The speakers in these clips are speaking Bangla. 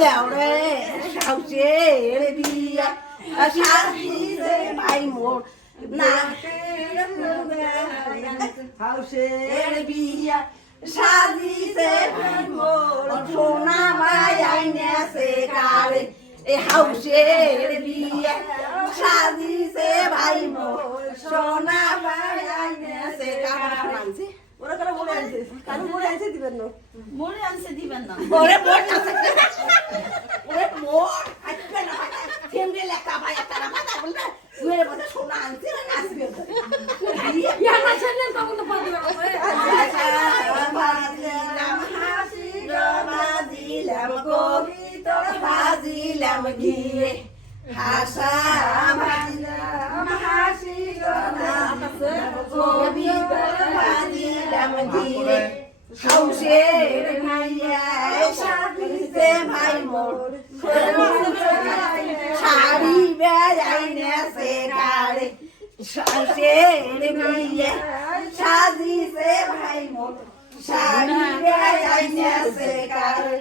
রে সাউসের বিয়া সাজিছে ভাই মোর হাউসের বিয়া সাজিছে ভাই মোর সোনা ভাই আইনেছে কারে এ হাউসের বিয়া সাজিছে ভাই মোর সোনা ভাই আইনেছে কারে ওরা কারা মরে আনছে কারো মরে আনছে দিবেন না মরে আনছে দিবেন না ওরে মোর আছে ওরে মোর আজকে না কেমনে লেখা ভাই তারা মাথা বলতে মেরে বলতে সোনা আনছে না নাচবে ইয়া না ছেলেন তখন তো পড়বে বাজিলাম হাসি বাজিলাম কবিতা বাজিলাম গিয়ে হাসা বাজিলাম হাসি কবিতা বাজিলাম গিয়ে হাউসের ভাইয়া সাজিছে ভাই মোর শাড়ি বেড়াইনেছে কারে হাউসের ভাইয়া সাজিছে ভাই মোর শাড়ি বেড়াইনেছে কারে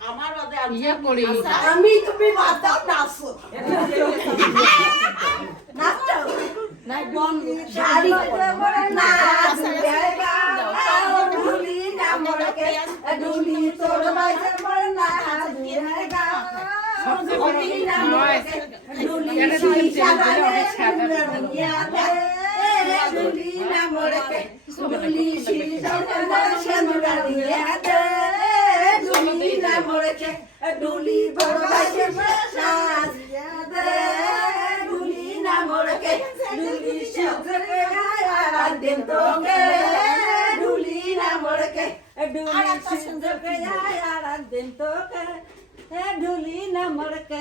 আমার বাদে ইয়া করি আমি তুমি বাদাও নাচো নাচো নাই বন শাড়ি নাচ ঢুলি না মরকে ঢুলি তোর বাইরে মর না দিরেগা ঢুলি না মরকে ঢুলি ঢুলি না মরকে ঢুলি ঢুলি না মরকে ঢুলি তোর বাইরে নাচ ঢুলি না মরকে ঢুলি দিন তোকে ঢুলি না মরকে ঢুলি দিন তোকে ঢুলি না মরকে